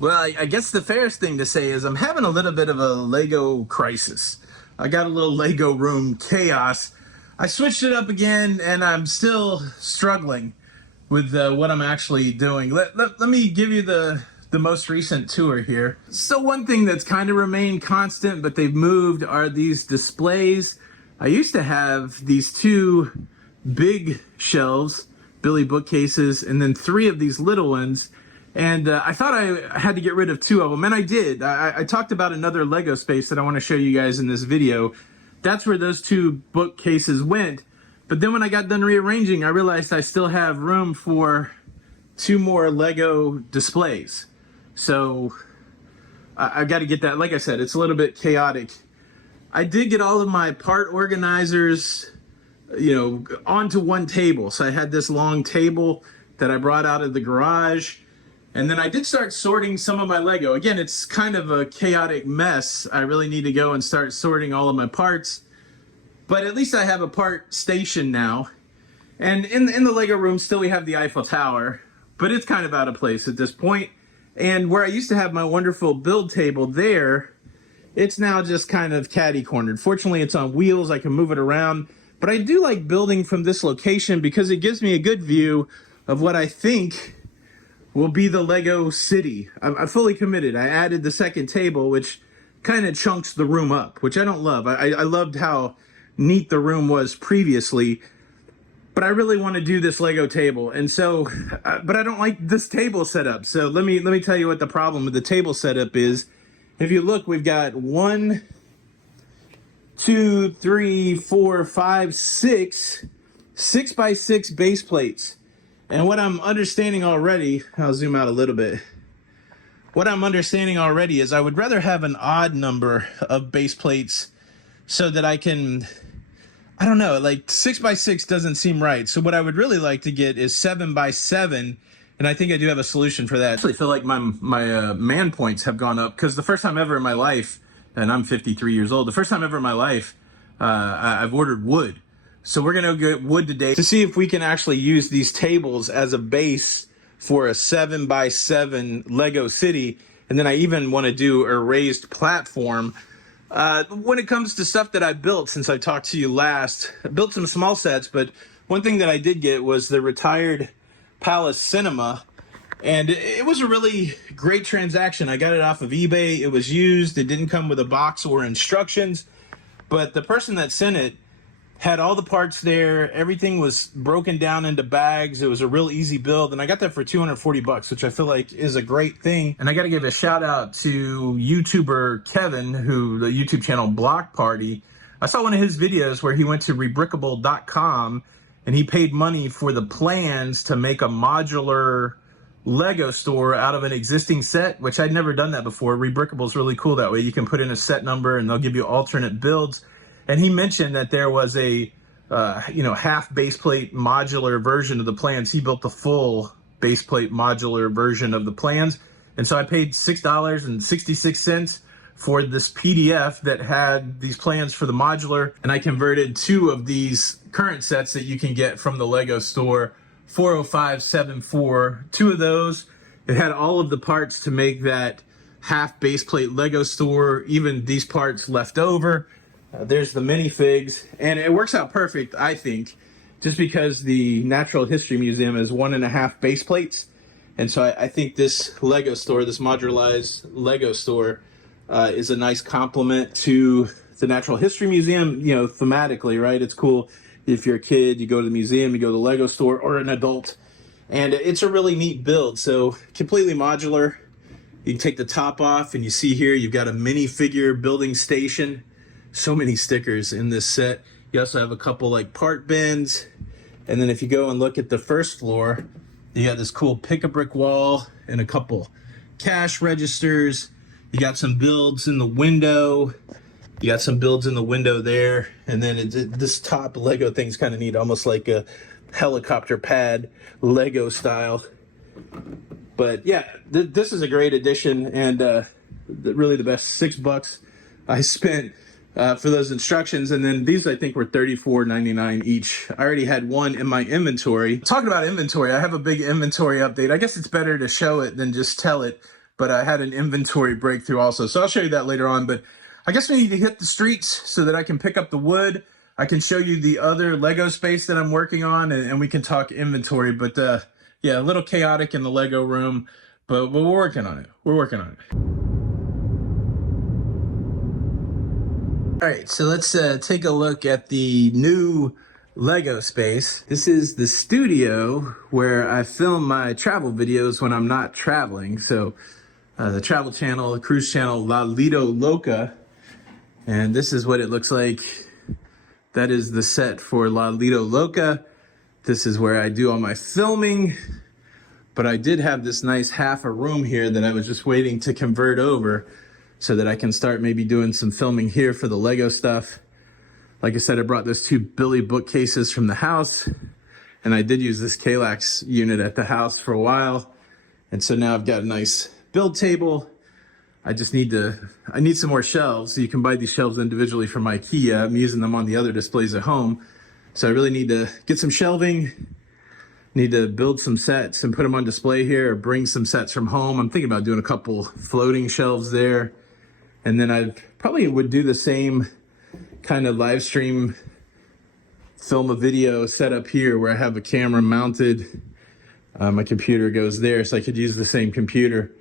Well, I guess the fairest thing to say is I'm having a little bit of a Lego crisis. I got a little Lego room chaos. I switched it up again, and I'm still struggling with what I'm actually doing. Let me give you the most recent tour here. So one thing that's kind of remained constant, but they've moved, are these displays. I used to have these two big shelves, Billy bookcases, and then three of these little ones. And I thought I had to get rid of two of them, and I did. I talked about another Lego space that I want to show you guys in this video. That's where those two bookcases went. But then when I got done rearranging, I realized I still have room for two more Lego displays. So I got to get that. Like I said, it's a little bit chaotic. I did get all of my part organizers, onto one table. So I had this long table that I brought out of the garage. And then I did start sorting some of my Lego. Again, it's kind of a chaotic mess. I really need to go and start sorting all of my parts. But at least I have a part station now. And in the Lego room, still we have the Eiffel Tower. But it's kind of out of place at this point. And where I used to have my wonderful build table there, it's now just kind of catty-cornered. Fortunately, it's on wheels. I can move it around. But I do like building from this location because it gives me a good view of what I think will be the Lego city. I'm fully committed. I added the second table, which kind of chunks the room up, which I don't love. I loved how neat the room was previously, but I really want to do this Lego table. And so, but I don't like this table setup. So let me tell you what the problem with the table setup is. If you look, we've got 1, 2, 3, 4, 5, 6 6x6 base plates. And what I'm understanding already, I'll zoom out a little bit. What I'm understanding already is I would rather have an odd number of base plates so that I can, I don't know, like 6x6 doesn't seem right. So what I would really like to get is 7x7. And I think I do have a solution for that. I actually feel like my man points have gone up because the first time ever in my life, and I'm 53 years old, the first time ever in my life, I've ordered wood. So we're gonna get wood today to see if we can actually use these tables as a base for a 7x7 Lego city. And then I even want to do a raised platform. When it comes to stuff that I built since I talked to you last, I built some small sets, but one thing that I did get was the retired Palace Cinema. And it was a really great transaction. I got it off of eBay. It was used. It didn't come with a box or instructions, but the person that sent it had all the parts there. Everything was broken down into bags. It was a real easy build. And I got that for 240 bucks, which I feel like is a great thing. And I got to give a shout out to YouTuber Kevin, who the YouTube channel Block Party. I saw one of his videos where he went to rebrickable.com and he paid money for the plans to make a modular Lego store out of an existing set, which I'd never done that before. Rebrickable is really cool that way. You can put in a set number and they'll give you alternate builds. And he mentioned that there was a, half base plate modular version of the plans. He built the full base plate modular version of the plans. And so I paid $6.66 for this PDF that had these plans for the modular. And I converted two of these current sets that you can get from the Lego store, 40574. Two of those, it had all of the parts to make that half base plate Lego store, even these parts left over. There's the minifigs, and it works out perfect, I think, just because the Natural History Museum is 1.5 base plates. And so I think this Lego store, this modularized Lego store, is a nice complement to the Natural History Museum, thematically, right? It's cool if you're a kid, you go to the museum, you go to the Lego store, or an adult. And it's a really neat build. So completely modular. You can take the top off, and you see here, you've got a minifigure building station. So many stickers in this set. You also have a couple like part bins. And then if you go and look at the first floor, you got this cool pick-a-brick wall and a couple cash registers. You got some builds in the window. You got some builds in the window there. And then this top Lego thing's kind of neat, almost like a helicopter pad Lego style. But yeah, this is a great addition, and really the best $6 I spent for those instructions. And then these I think were $34.99 each. I already had one in my inventory. Talking about inventory, I have a big inventory update. I guess it's better to show it than just tell it. but I had an inventory breakthrough also. So I'll show you that later on, but I guess we need to hit the streets so that I can pick up the wood. I can show you the other Lego space that I'm working on, and we can talk inventory. But yeah, a little chaotic in the Lego room, but we're working on it. We're working on it. All right, so let's take a look at the new Lego space. This is the studio where I film my travel videos when I'm not traveling. So the travel channel, the cruise channel, La Lido Loca. And this is what it looks like. That is the set for La Lido Loca. This is where I do all my filming. But I did have this nice half a room here that I was just waiting to convert over so that I can start maybe doing some filming here for the Lego stuff. Like I said, I brought those 2 Billy bookcases from the house, and I did use this Kallax unit at the house for a while. And so now I've got a nice build table. I need some more shelves. So you can buy these shelves individually from IKEA. I'm using them on the other displays at home. So I really need to get some shelving, need to build some sets and put them on display here, or bring some sets from home. I'm thinking about doing a couple floating shelves there. And then I probably would do the same kind of live stream, film a video setup here where I have a camera mounted. My computer goes there, so I could use the same computer.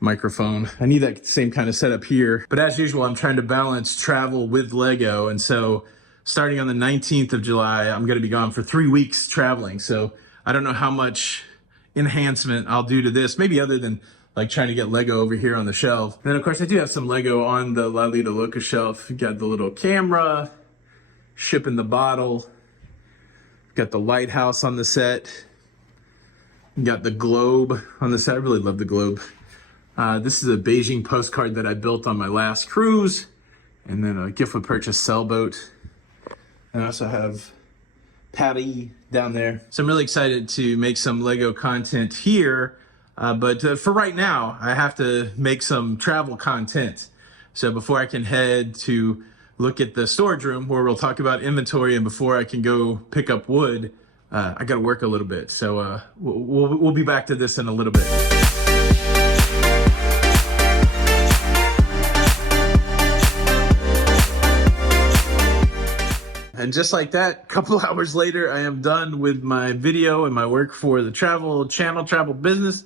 Microphone. I need that same kind of setup here. But as usual, I'm trying to balance travel with Lego. And so starting on the 19th of July, I'm going to be gone for 3 weeks traveling. So I don't know how much enhancement I'll do to this, maybe other than like trying to get Lego over here on the shelf. Then of course I do have some Lego on the La Lido Loca shelf. Got the little camera, ship in the bottle. Got the lighthouse on the set. Got the globe on the set. I really love the globe. This is a Beijing postcard that I built on my last cruise, and then a gift with purchase sailboat. And I also have Patty down there. So I'm really excited to make some Lego content here, but for right now, I have to make some travel content. So before I can head to look at the storage room where we'll talk about inventory, and before I can go pick up wood, I got to work a little bit. So we'll be back to this in a little bit. And just like that, a couple hours later, I am done with my video and my work for the travel channel, travel business,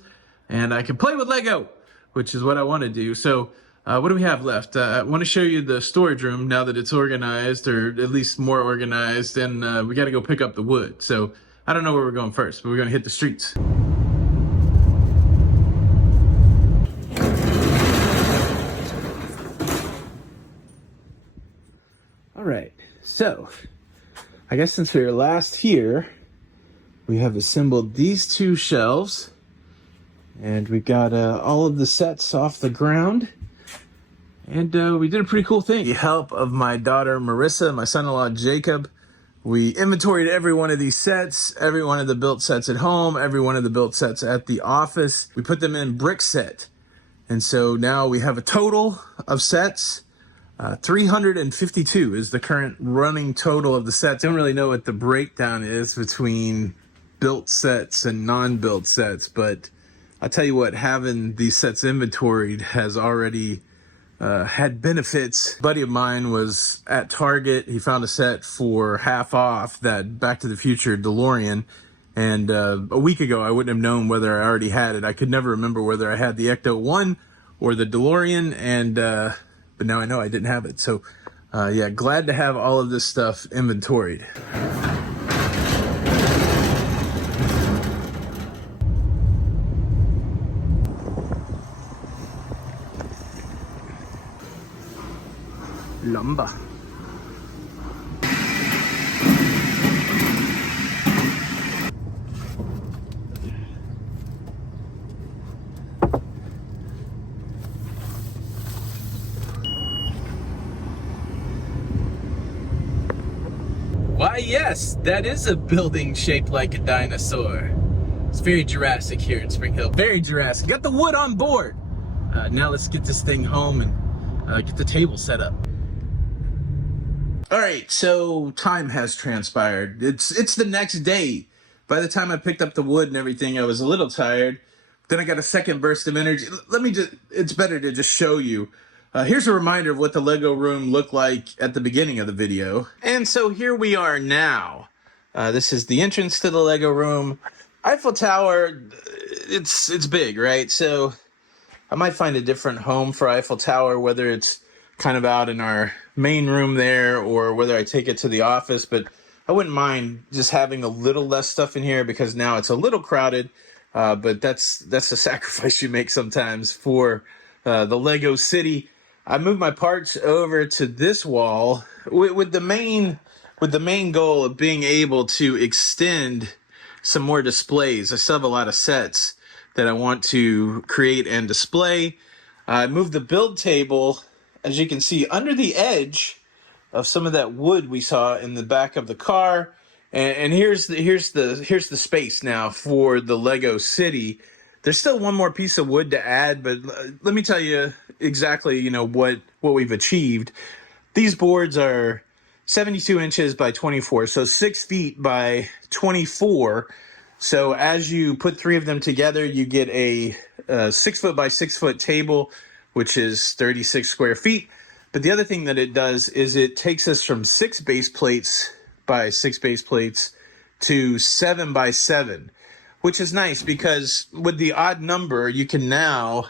and I can play with Lego, which is what I want to do. So what do we have left? I want to show you the storage room now that it's organized, or at least more organized, and we got to go pick up the wood. So I don't know where we're going first, but we're going to hit the streets. All right. So, I guess since we were last here, we have assembled these 2 shelves, and we got all of the sets off the ground, and we did a pretty cool thing. With the help of my daughter Marissa, my son-in-law Jacob, we inventoried every one of these sets, every one of the built sets at home, every one of the built sets at the office. We put them in brick set, and so now we have a total of sets. 352 is the current running total of the sets. I don't really know what the breakdown is between built sets and non-built sets, but I'll tell you what, having these sets inventoried has already had benefits. A buddy of mine was at Target. He found a set for half off, that Back to the Future DeLorean, and a week ago I wouldn't have known whether I already had it. I could never remember whether I had the Ecto 1 or the DeLorean, and but now I know I didn't have it. So yeah, glad to have all of this stuff inventoried. Lumber. Why, yes, that is a building shaped like a dinosaur. It's very Jurassic here in Spring Hill. Very Jurassic. Got the wood on board. Now let's get this thing home and get the table set up. All right, so time has transpired. It's the next day. By the time I picked up the wood and everything, I was a little tired, Then I got a second burst of energy. It's better to just show you. Here's a reminder of what the Lego room looked like at the beginning of the video. And so here we are now. This is the entrance to the Lego room. Eiffel Tower, it's big, right? So I might find a different home for Eiffel Tower, whether it's kind of out in our main room there or whether I take it to the office. But I wouldn't mind just having a little less stuff in here because now it's a little crowded. But that's a sacrifice you make sometimes for the Lego city. I moved my parts over to this wall with the main goal of being able to extend some more displays. I still have a lot of sets that I want to create and display. I moved the build table, as you can see, under the edge of some of that wood we saw in the back of the car. And here's the space now for the Lego city. There's still one more piece of wood to add, but let me tell you exactly, what we've achieved. These boards are 72 inches by 24, so 6 feet by 24. So as you put 3 of them together, you get a 6 foot by 6 foot table, which is 36 square feet. But the other thing that it does is it takes us from 6 base plates by 6 base plates to 7 by 7, which is nice because with the odd number, you can now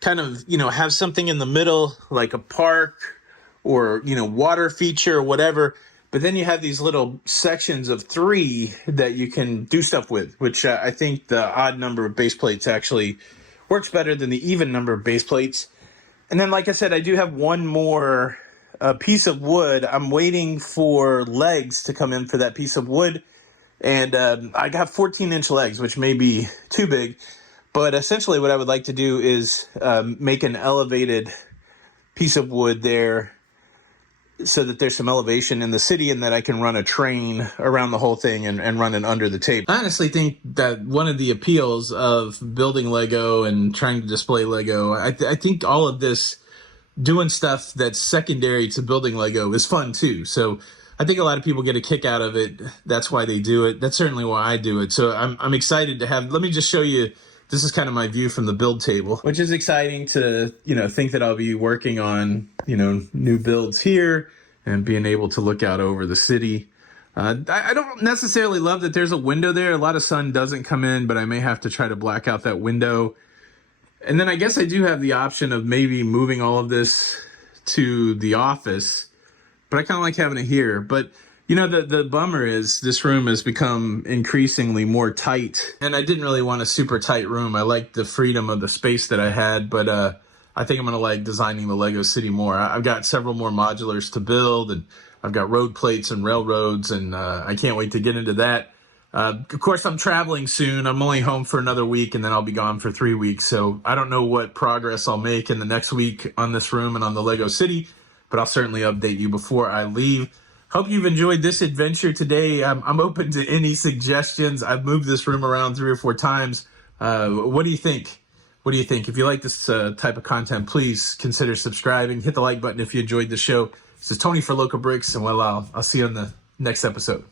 kind of, have something in the middle, like a park or, water feature or whatever. But then you have these little sections of 3 that you can do stuff with, which I think the odd number of base plates actually works better than the even number of base plates. And then, like I said, I do have one more piece of wood. I'm waiting for legs to come in for that piece of wood. And I got 14-inch legs, which may be too big. But essentially what I would like to do is make an elevated piece of wood there so that there's some elevation in the city and that I can run a train around the whole thing and run it under the table. I honestly think that one of the appeals of building Lego and trying to display Lego, I think all of this doing stuff that's secondary to building Lego is fun too. So I think a lot of people get a kick out of it. That's why they do it. That's certainly why I do it. So I'm excited to have, let me just show you, this is kind of my view from the build table, which is exciting to, think that I'll be working on, new builds here and being able to look out over the city. I don't necessarily love that there's a window there. A lot of sun doesn't come in, but I may have to try to black out that window. And then I guess I do have the option of maybe moving all of this to the office, but I kind of like having it here. But, the bummer is this room has become increasingly more tight. And I didn't really want a super tight room. I liked the freedom of the space that I had, but I think I'm going to like designing the Lego city more. I've got several more modulars to build, and I've got road plates and railroads, and I can't wait to get into that. Of course, I'm traveling soon. I'm only home for another week, and then I'll be gone for 3 weeks. So I don't know what progress I'll make in the next week on this room and on the Lego city, but I'll certainly update you before I leave. Hope you've enjoyed this adventure today. I'm open to any suggestions. I've moved this room around 3 or 4 times. What do you think? What do you think? If you like this type of content, please consider subscribing. Hit the like button if you enjoyed the show. This is Tony for Local Bricks, and I'll see you on the next episode.